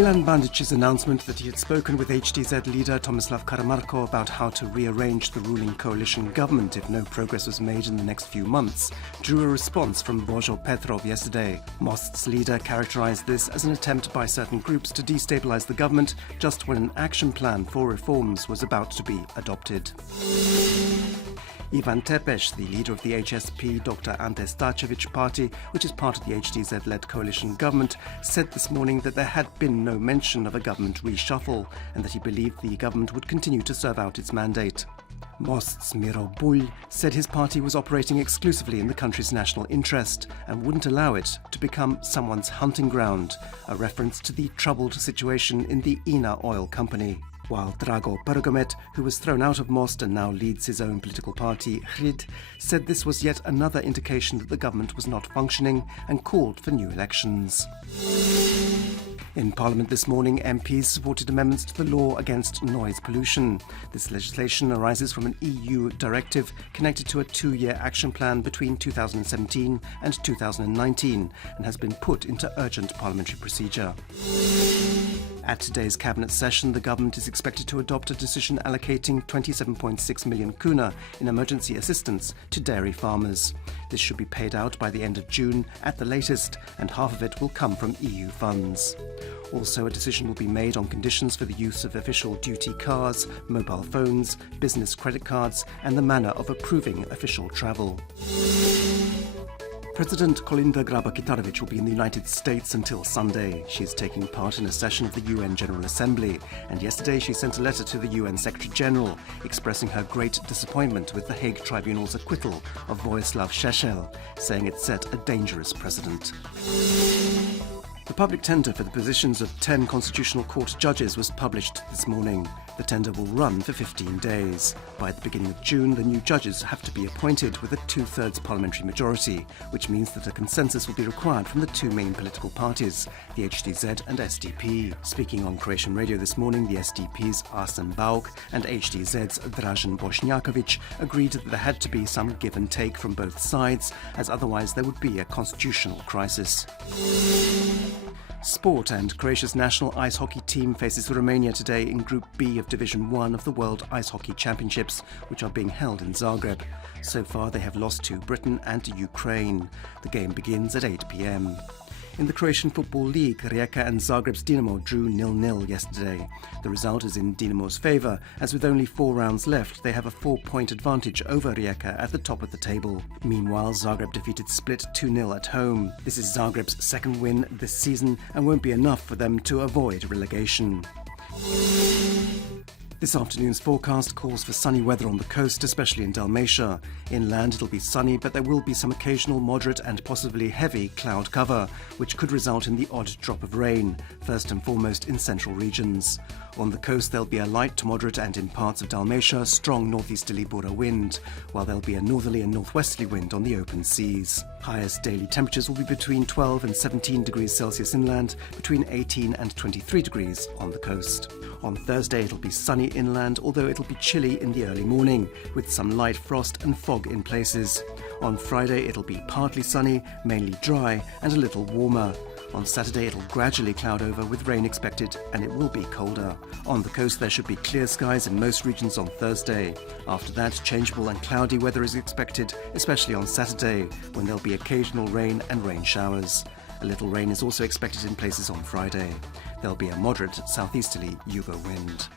Milan Bandic's announcement that he had spoken with HDZ leader Tomislav Karamarko about how to rearrange the ruling coalition government if no progress was made in the next few months drew a response from Božo Petrov yesterday. Most's leader characterized this as an attempt by certain groups to destabilize the government just when an action plan for reforms was about to be adopted. Ivan Tepes, the leader of the HSP Dr. Ante Starcevic party, which is part of the HDZ-led coalition government, said this morning that there had been no mention of a government reshuffle and that he believed the government would continue to serve out its mandate. Most's Miro Bulj said his party was operating exclusively in the country's national interest and wouldn't allow it to become someone's hunting ground, a reference to the troubled situation in the INA oil company. While Drago Pergomet, who was thrown out of Most and now leads his own political party, HRT, said this was yet another indication that the government was not functioning and called for new elections. In Parliament this morning, MPs supported amendments to the law against noise pollution. This legislation arises from an EU directive connected to a 2-year action plan between 2017 and 2019 and has been put into urgent parliamentary procedure. At today's cabinet session, the government is expected to adopt a decision allocating 27.6 million kuna in emergency assistance to dairy farmers. This should be paid out by the end of June at the latest, and half of it will come from EU funds. Also, a decision will be made on conditions for the use of official duty cars, mobile phones, business credit cards, and the manner of approving official travel. President Kolinda Grabar-Kitarović will be in the United States until Sunday. She is taking part in a session of the UN General Assembly, and yesterday she sent a letter to the UN Secretary-General expressing her great disappointment with the Hague Tribunal's acquittal of Vojislav Šešelj, saying it set a dangerous precedent. The public tender for the positions of 10 Constitutional Court judges was published this morning. The tender will run for 15 days. By the beginning of June, the new judges have to be appointed with a 2/3 parliamentary majority, which means that a consensus will be required from the two main political parties, the HDZ and SDP. Speaking on Croatian radio this morning, the SDP's Arsen Bauk and HDZ's Dražen Bošnjaković agreed that there had to be some give and take from both sides, as otherwise there would be a constitutional crisis. Sport, and Croatia's national ice hockey team faces Romania today in Group B of Division 1 of the World Ice Hockey Championships, which are being held in Zagreb. So far they have lost to Britain and to Ukraine. The game begins at 8 p.m. In the Croatian Football League, Rijeka and Zagreb's Dinamo drew 0-0 yesterday. The result is in Dinamo's favour, as with only 4 rounds left, they have a 4-point advantage over Rijeka at the top of the table. Meanwhile, Zagreb defeated Split 2-0 at home. This is Zagreb's second win this season and won't be enough for them to avoid relegation. This afternoon's forecast calls for sunny weather on the coast, especially in Dalmatia. Inland it'll be sunny, but there will be some occasional moderate and possibly heavy cloud cover, which could result in the odd drop of rain, first and foremost in central regions. On the coast there'll be a light to moderate and in parts of Dalmatia, strong northeasterly Bora wind, while there'll be a northerly and northwesterly wind on the open seas. Highest daily temperatures will be between 12 and 17 degrees Celsius inland, between 18 and 23 degrees on the coast. On Thursday it'll be sunny inland, although it'll be chilly in the early morning, with some light frost and fog in places. On Friday it'll be partly sunny, mainly dry, and a little warmer. On Saturday it'll gradually cloud over with rain expected, and it will be colder. On the coast there should be clear skies in most regions on Thursday. After that, changeable and cloudy weather is expected, especially on Saturday, when there'll be occasional rain and rain showers. A little rain is also expected in places on Friday. There'll be a moderate southeasterly Yugo wind.